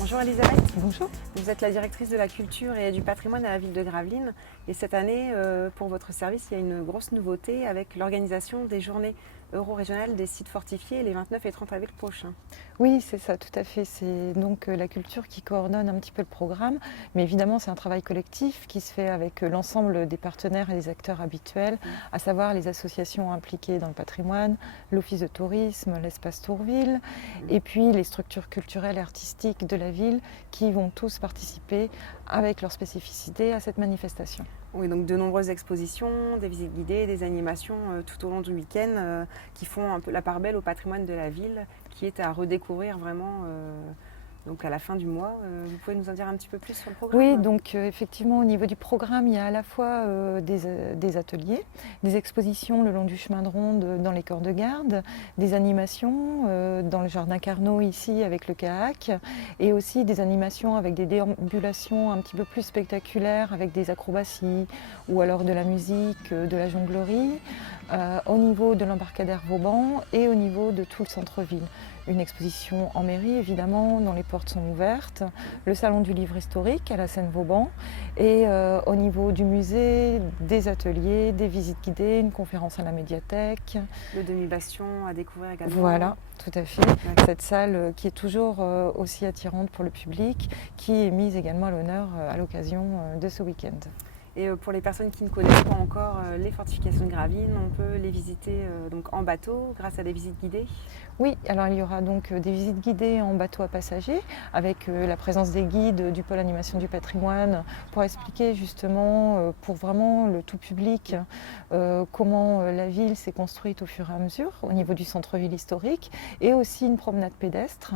Bonjour Elisabeth, Bonjour. vous êtes la directrice de la culture et du patrimoine à la ville de Gravelines. Et cette année, pour votre service, il y a une grosse nouveauté avec l'organisation des journées euro-régionales des sites fortifiés les 29 et 30 avril prochains. Oui, c'est ça, tout à fait. C'est donc la culture qui coordonne un petit peu le programme. Mais évidemment, c'est un travail collectif qui se fait avec l'ensemble des partenaires et des acteurs habituels, à savoir les associations impliquées dans le patrimoine, l'office de tourisme, l'espace Tourville, et puis les structures culturelles et artistiques de la ville qui vont tous participer avec leur spécificité à cette manifestation. Oui, donc de nombreuses expositions, des visites guidées, des animations tout au long du week-end qui font un peu la part belle au patrimoine de la ville, qui est à redécouvrir vraiment donc à la fin du mois. Vous pouvez nous en dire un petit peu plus sur le programme? Oui, donc effectivement, au niveau du programme, il y a à la fois des ateliers, des expositions le long du chemin de ronde dans les corps de garde, des animations dans le jardin Carnot ici avec le kayak, et aussi des animations avec des déambulations un petit peu plus spectaculaires avec des acrobaties ou alors de la musique, de la jonglerie, au niveau de l'embarcadère Vauban et au niveau de tout le centre-ville. Une exposition en mairie évidemment, dont les portes sont ouvertes, le salon du livre historique à la Seine-Vauban, et au niveau du musée, des ateliers, des visites guidées, une conférence à la médiathèque. Le demi-bastion à découvrir également. Voilà, tout à fait. Cette salle qui est toujours aussi attirante pour le public, qui est mise également à l'honneur à l'occasion de ce week-end. Et pour les personnes qui ne connaissent pas encore les fortifications de Gravelines, on peut les visiter donc en bateau grâce à des visites guidées? Oui, alors il y aura donc des visites guidées en bateau à passagers avec la présence des guides du pôle animation du patrimoine pour expliquer justement pour vraiment le tout public comment la ville s'est construite au fur et à mesure au niveau du centre-ville historique, et aussi une promenade pédestre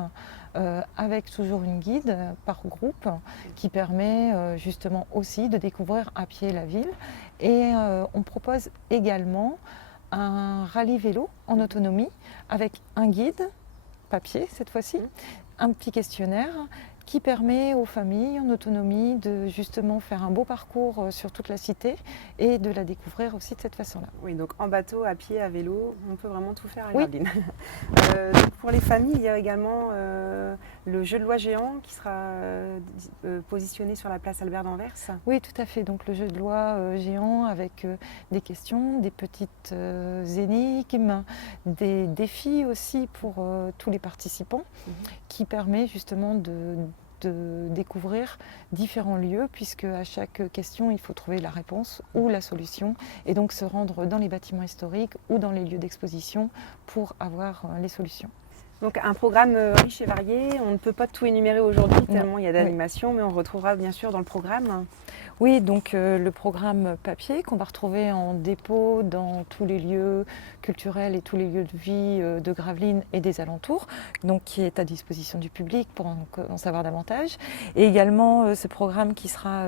avec toujours une guide par groupe qui permet justement aussi de découvrir à pied la ville. Et on propose également un rallye vélo en autonomie avec un guide papier cette fois-ci, un petit questionnaire qui permet aux familles en autonomie de justement faire un beau parcours sur toute la cité et de la découvrir aussi de cette façon-là. Oui, donc en bateau, à pied, à vélo, on peut vraiment tout faire à Oui. Gravelines. Pour les familles, il y a également le jeu de loi géant qui sera positionné sur la place Albert d'Anvers. Oui, tout à fait. Donc le jeu de loi géant avec des questions, des petites énigmes, des défis aussi pour tous les participants, qui permet justement de découvrir différents lieux, puisque à chaque question il faut trouver la réponse ou la solution, et donc se rendre dans les bâtiments historiques ou dans les lieux d'exposition pour avoir les solutions. Donc un programme riche et varié, on ne peut pas tout énumérer aujourd'hui tellement il y a d'animations, mais on retrouvera bien sûr dans le programme. Oui, donc le programme papier qu'on va retrouver en dépôt dans tous les lieux culturels et tous les lieux de vie de Gravelines et des alentours, donc qui est à disposition du public pour en savoir davantage. Et également ce programme qui sera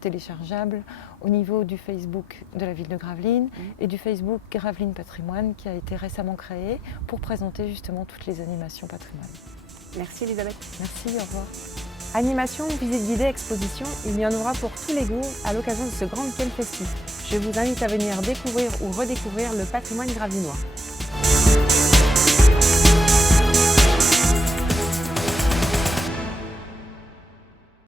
téléchargeable au niveau du Facebook de la ville de Gravelines et du Facebook Gravelines Patrimoine, qui a été récemment créé pour présenter justement toutes les animations patrimoine. Merci Elisabeth. Merci, au revoir. Animation, visite guidée, exposition, il y en aura pour tous les goûts à l'occasion de ce grand week-end festif. Je vous invite à venir découvrir ou redécouvrir le patrimoine gravelinois.